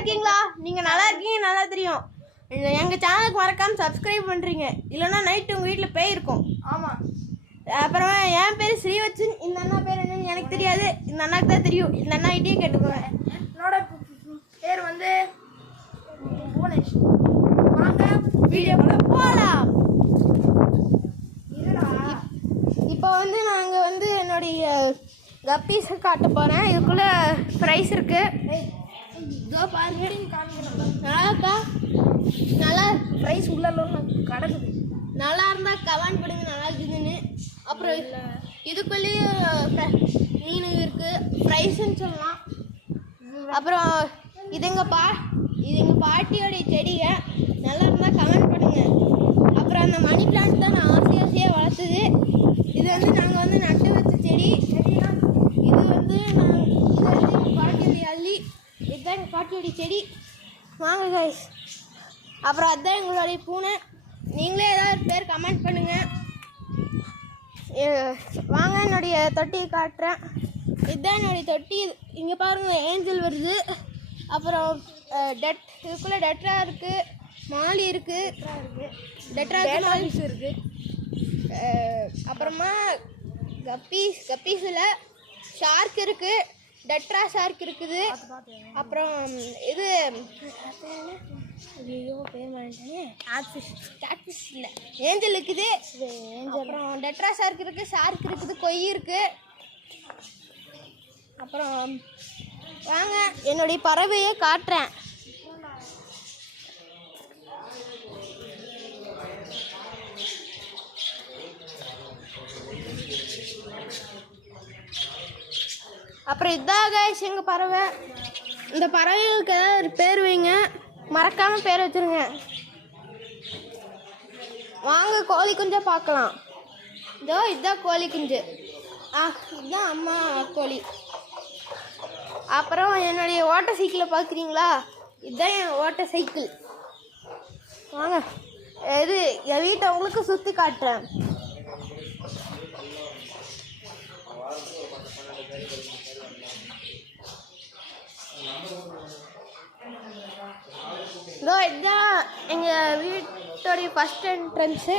இருக்கீங்களா? நீங்கள் நல்லா இருக்கீங்க, நல்லா தெரியும். எங்கள் சேனலுக்கு மறக்காமல் சப்ஸ்கிரைப் பண்ணுறீங்க. இல்லைன்னா நைட்டு உங்கள் வீட்டில் பேய் இருக்கும். ஆமாம். அப்புறமா என் பேர் ஸ்ரீவச்சன். இந்த அண்ணா பேர் என்னன்னு எனக்கு தெரியாது, இந்த அண்ணாக்கு தான் தெரியும். இந்த அண்ணா கிட்டே கேட்டுக்கோங்க. என்னோட பேர் வந்து புவனேஷ். வாங்க வீடியோக்குள்ள போகலாம். இருடா. இப்போ வந்து நாங்கள் வந்து என்னுடைய கப்பீஸை காட்ட போகிறேன். இதுக்குள்ளே ப்ரைஸ் இருக்குது. இதோ பாருங்க, நல்லாக்கா. நல்லா ப்ரைஸ் உள்ள கிடக்குது. நல்லா இருந்தால் கமெண்ட் பண்ணுங்க நல்லா இருக்குதுன்னு. அப்புறம் இதுக்குள்ளேயும் மீன் இருக்குது, ப்ரைஸுன்னு சொல்லலாம். அப்புறம் இது எங்கள் பாட்டியோடைய செடிங்க. நல்லா இருந்தால் கமெண்ட் பண்ணுங்கள். அப்புறம் அந்த மணி பிளான்ட் தான் நான் ஆசையாக வளர்த்துது. இது வந்து நாங்கள் வந்து நட்டு வச்ச செடி. இது வந்து எங்கள் பாட்டியோடைய அள்ளி. இதுதான் எங்கள் பாட்டியோடைய செடி. வாங்க கைஸ். அப்புறம் அதுதான் எங்களுடைய பூனை. நீங்களே ஏதாவது பேர் கமெண்ட் பண்ணுங்கள். வாங்க என்னுடைய தொட்டியை காட்டுறேன். இதுதான் என்னுடைய தொட்டி. இங்கே பாருங்கள், ஏஞ்சல் வருது. அப்புறம் இதுக்குள்ளே டெட்ரா இருக்குது, மாலி இருக்குது, டெட்ரா மாலிஸ் இருக்குது. அப்புறமா கப்பீஸில் ஷார்க் இருக்குது, டெட்ரா ஷார்க் இருக்குது. அப்புறம் இது ஐயோ பேர் மாட்டேனே, கேட்ஃபிஷ் இல்லை, ஏஞ்சல் இருக்குது. அப்புறம் டெட்ரா ஷார்க் இருக்குது, ஷார்க் இருக்குது, கொய் இருக்குது. அப்புறம் வாங்க என்னுடைய பறவையை காட்டுறேன். அப்புறம் இதாக எங்கள் பறவை. இந்த பறவைகளுக்கு ஏதாவது ஒரு பேர் வைங்க, மறக்காமல் பேர் வச்சுருங்க. வாங்க கோழி குஞ்சை பார்க்கலாம். இதுதான் கோழி குஞ்சு. இதுதான் அம்மா கோழி. அப்புறம் என்னுடைய ஓட்ட சைக்கிளை பார்க்குறீங்களா? இதுதான் என் ஓட்ட சைக்கிள். வாங்க இது என் வீட்டை உங்களுக்கு சுற்றி காட்டுறேன். இதுதான் எங்கள் வீட்டோடைய ஃபஸ்ட் என்ட்ரன்ஸு.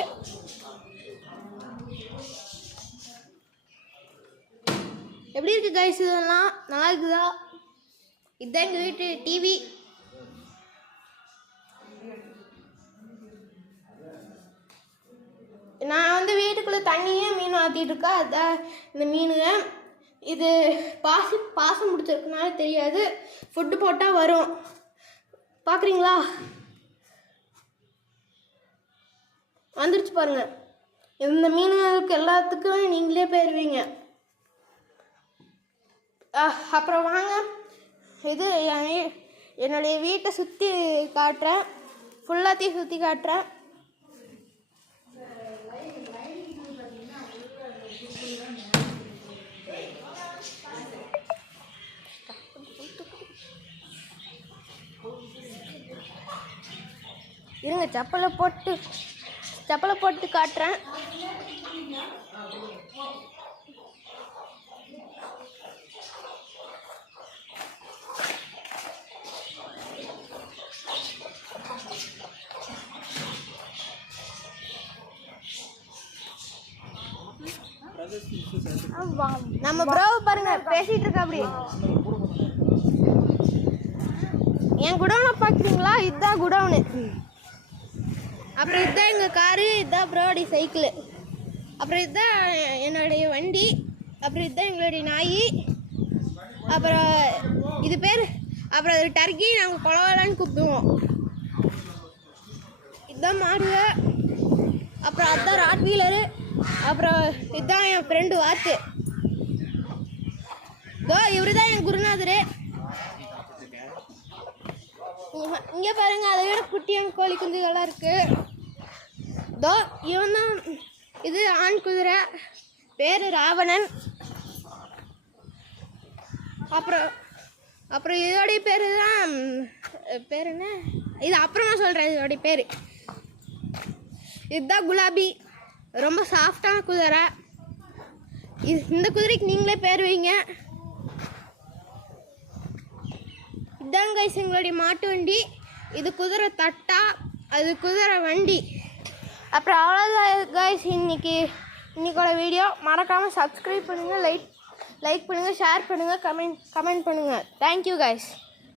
எப்படி இருக்குது கைஸ்? இதெல்லாம் நல்லா இருக்குதா? இதுதான் எங்கள் வீட்டு டிவி. நான் வந்து வீட்டுக்குள்ளே தண்ணியே மீன் ஆற்றிட்டு இருக்கேன். அதுதான் இந்த மீனுங்க. இது பாசம் முடிச்சிருக்கனால தெரியாது, ஃபுட்டு போட்டால் வரும். பார்க்குறீங்களா? வந்துருச்சு பாருங்கள். இந்த மீன்களுக்கு எல்லாத்துக்குமே நீங்களே போயிடுவீங்க. அப்புறம் வாங்க இது என்னுடைய வீட்டை சுற்றி காட்டுறேன், ஃபுல்லாத்தையும் சுற்றி காட்டுறேன். இருங்க, செப்பலை போட்டு காட்டுறேன். நம்ம ப்ரோ பாருங்க பேசிட்டு இருக்க. அப்படி என் குடவுனை பார்க்குறீங்களா? இதுதான் குடவுனு. அப்புறம் இதுதான் எங்கள் காரு, இதுதான் ப்ரோடி சைக்கிளு. அப்புறம் இதுதான் என்னுடைய வண்டி. அப்புறம் இதுதான் எங்களுடைய நாய். அப்புறம் இது பேர் அப்புறம் அது டர்க்கி. நாங்கள் கொலவலான்னு கூப்பிடுவோம். இதுதான் மாடு. அப்புறம் அதுதான் ராட் வீலரு. அப்புறம் இதுதான் என் ஃப்ரெண்டு வாத்து. இவரு தான் என் குருநாதரு. இங்கே பாருங்க, அதை விட குட்டியான கோழி குஞ்சுகள்லாம் இருக்கு. இவன் தான். இது ஆண் குதிரை, பேர் ராவணன். அப்புறம் இதோடைய பேர் தான் பேர் என்ன, இது அப்புறமா சொல்கிறேன். இதோடைய பேர் இதுதான் குலாபி. ரொம்ப சாஃப்டான குதிரை. இந்த குதிரைக்கு நீங்களே பேர் வைங்க. இதாங்க கைஸ் எங்களுடைய மாட்டு வண்டி. இது குதிரை தட்டா, அது குதிரை வண்டி. அப்புறம் அவ்வளோதான் கைஸ் இன்னைக்கோட வீடியோ. மறக்காமல் சப்ஸ்கிரைப் பண்ணுங்கள், லைக் பண்ணுங்கள், ஷேர் பண்ணுங்கள், கமெண்ட் பண்ணுங்கள். Thank you guys.